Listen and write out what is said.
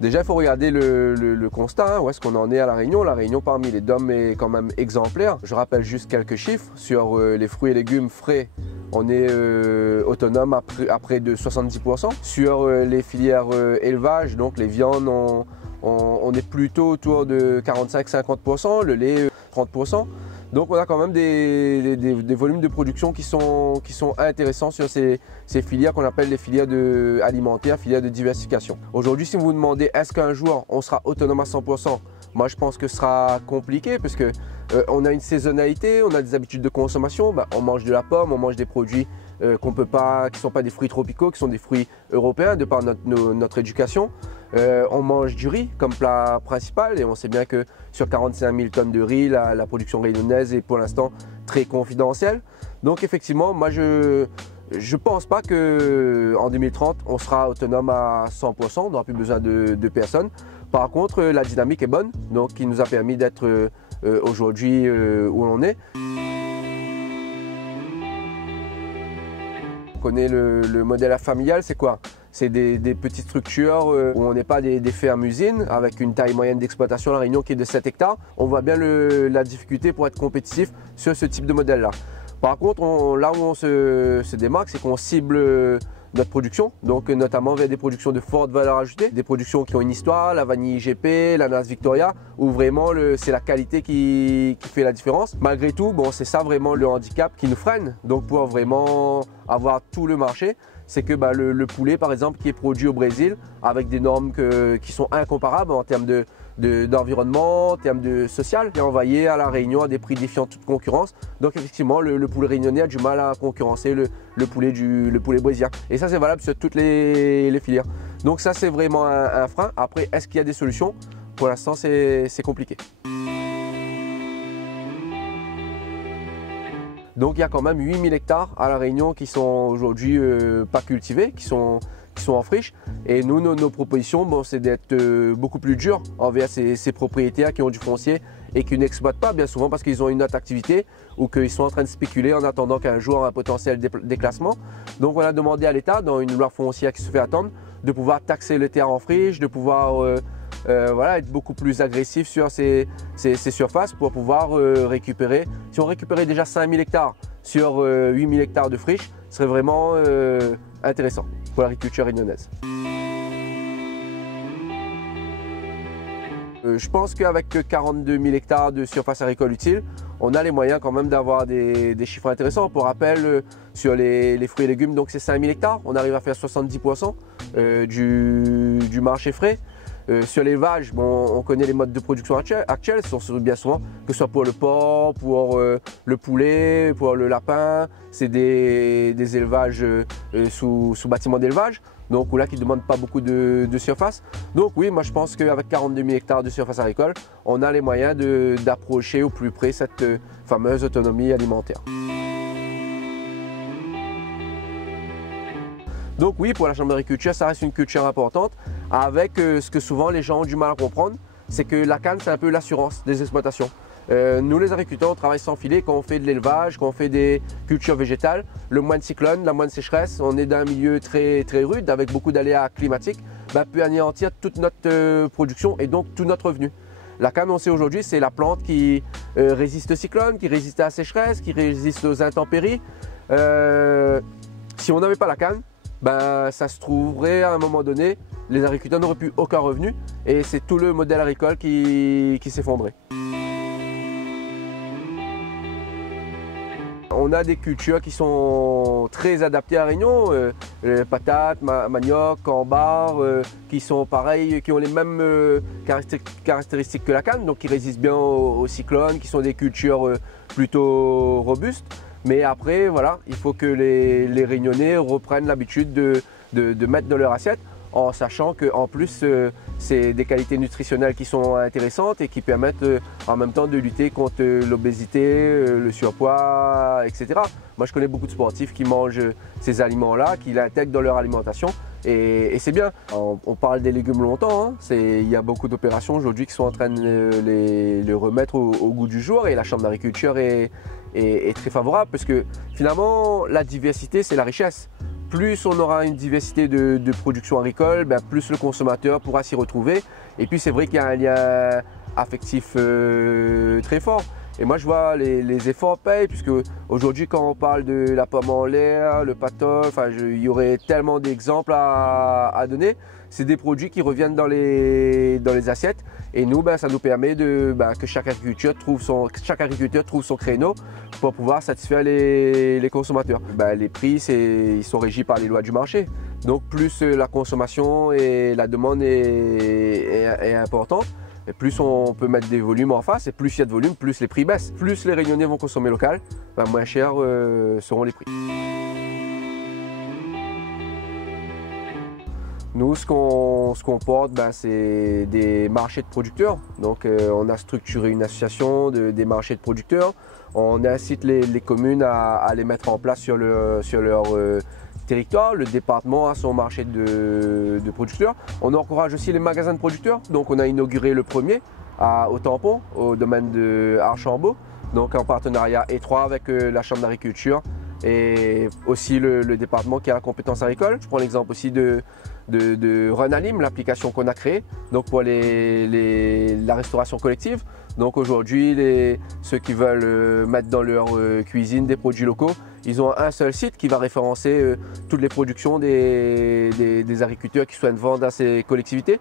Déjà, il faut regarder le constat, hein, où est-ce qu'on en est à La Réunion. La Réunion, parmi les DOM, est quand même exemplaire. Je rappelle juste quelques chiffres. Sur les fruits et légumes frais, on est autonome à près de 70%. Sur les filières élevage, donc les viandes, on est plutôt autour de 45-50%, le lait 30%. Donc on a quand même des volumes de production qui sont intéressants sur ces filières qu'on appelle les filières alimentaires, filières de diversification. Aujourd'hui, si vous vous demandez est-ce qu'un jour on sera autonome à 100%, moi je pense que ce sera compliqué parce que on a une saisonnalité, on a des habitudes de consommation, on mange de la pomme, on mange des produits qui ne sont pas des fruits tropicaux, qui sont des fruits européens de par notre éducation. On mange du riz comme plat principal et on sait bien que sur 45 000 tonnes de riz, la production réunionnaise est pour l'instant très confidentielle. Donc effectivement, moi je pense pas qu'en 2030 on sera autonome à 100%, on n'aura plus besoin de personne. Par contre, la dynamique est bonne, donc qui nous a permis d'être aujourd'hui où on est. On connaît le modèle familial, c'est quoi? C'est des petites structures où on n'est pas des fermes-usines avec une taille moyenne d'exploitation à La Réunion qui est de 7 hectares. On voit bien la difficulté pour être compétitif sur ce type de modèle-là. Par contre, là où on se démarque, c'est qu'on cible notre production, donc notamment vers des productions de forte valeur ajoutée, des productions qui ont une histoire, la vanille IGP, l'ananas Victoria, où vraiment c'est la qualité qui fait la différence. Malgré tout, bon, c'est ça vraiment le handicap qui nous freine, donc pour vraiment avoir tout le marché, c'est que le poulet par exemple qui est produit au Brésil avec des normes qui sont incomparables en termes d'environnement, en termes de social, est envoyé à La Réunion à des prix défiant toute concurrence. Donc effectivement, le poulet réunionnais a du mal à concurrencer le poulet brésilien. Et ça, c'est valable sur toutes les filières. Donc ça, c'est vraiment un frein. Après, est-ce qu'il y a des solutions? Pour l'instant, c'est compliqué. Donc il y a quand même 8000 hectares à La Réunion qui sont aujourd'hui pas cultivés, qui sont en friche. Et nous, nos propositions, bon, c'est d'être beaucoup plus durs envers ces propriétaires qui ont du foncier et qui n'exploitent pas bien souvent parce qu'ils ont une autre activité ou qu'ils sont en train de spéculer en attendant qu'un jour un potentiel déclassement. Donc on a demandé à l'État, dans une loi foncière qui se fait attendre, de pouvoir taxer le terre en friche, de pouvoir voilà, être beaucoup plus agressif sur ces surfaces pour pouvoir récupérer. Si on récupérait déjà 5000 hectares sur 8000 hectares de friche, ce serait vraiment intéressant pour l'agriculture réunionnaise. Je pense qu'avec 42 000 hectares de surface agricole utile, on a les moyens quand même d'avoir des chiffres intéressants. Pour rappel, sur les fruits et légumes, donc c'est 5 000 hectares, on arrive à faire 70% du marché frais. Sur l'élevage, bon, on connaît les modes de production actuels, ce sont bien souvent, que ce soit pour le porc, pour le poulet, pour le lapin, c'est des élevages sous bâtiment d'élevage, donc là qui ne demandent pas beaucoup de surface. Donc oui, moi je pense qu'avec 42 000 hectares de surface agricole, on a les moyens d'approcher au plus près cette fameuse autonomie alimentaire. Donc oui, pour la Chambre d'agriculture, ça reste une culture importante avec ce que souvent les gens ont du mal à comprendre, c'est que la canne, c'est un peu l'assurance des exploitations. Nous les agriculteurs, on travaille sans filet quand on fait de l'élevage, quand on fait des cultures végétales. Le moindre cyclone, la moindre sécheresse, on est dans un milieu très rude avec beaucoup d'aléas climatiques, peut anéantir toute notre production et donc tout notre revenu. La canne, on sait aujourd'hui, c'est la plante qui résiste au cyclone, qui résiste à la sécheresse, qui résiste aux intempéries. Si on n'avait pas la canne, ça se trouverait à un moment donné, les agriculteurs n'auraient plus aucun revenu et c'est tout le modèle agricole qui s'effondrait. On a des cultures qui sont très adaptées à La Réunion, patates, manioc, cambar, qui sont pareils, qui ont les mêmes caractéristiques que la canne, donc qui résistent bien aux cyclones, qui sont des cultures plutôt robustes. Mais après, voilà, il faut que les Réunionnais reprennent l'habitude de mettre dans leur assiette, en sachant qu'en plus, c'est des qualités nutritionnelles qui sont intéressantes et qui permettent en même temps de lutter contre l'obésité, le surpoids, etc. Moi, je connais beaucoup de sportifs qui mangent ces aliments-là, qui l'intègrent dans leur alimentation et c'est bien. On parle des légumes longtemps, hein. Il y a beaucoup d'opérations aujourd'hui qui sont en train de les remettre au goût du jour et la Chambre d'agriculture est très favorable parce que finalement, la diversité, c'est la richesse. plus on aura une diversité de production agricole, ben, plus le consommateur pourra s'y retrouver. Et puis c'est vrai qu'il y a un lien affectif très fort. Et moi je vois les efforts payent, puisque aujourd'hui quand on parle de la pomme en l'air, le patof, il y aurait tellement d'exemples à donner. C'est des produits qui reviennent dans les assiettes, et nous, ça nous permet que chaque agriculteur trouve son créneau pour pouvoir satisfaire les consommateurs. Les prix, ils sont régis par les lois du marché. Donc plus la consommation et la demande est importante, et plus on peut mettre des volumes en face, et plus il y a de volume, plus les prix baissent. Plus les Réunionnais vont consommer local, moins chers seront les prix. Nous, ce qu'on porte, c'est des marchés de producteurs. Donc, on a structuré une association des marchés de producteurs. On incite les communes à les mettre en place sur leur territoire. Le département a son marché de producteurs. On encourage aussi les magasins de producteurs. Donc, on a inauguré le premier au Tampon, au domaine de Archambault. Donc, en partenariat étroit avec la Chambre d'agriculture et aussi le département qui a la compétence agricole. Je prends l'exemple aussi de Renalim, l'application qu'on a créée donc pour la restauration collective. Donc aujourd'hui, ceux qui veulent mettre dans leur cuisine des produits locaux, ils ont un seul site qui va référencer toutes les productions des agriculteurs qui souhaitent vendre à ces collectivités.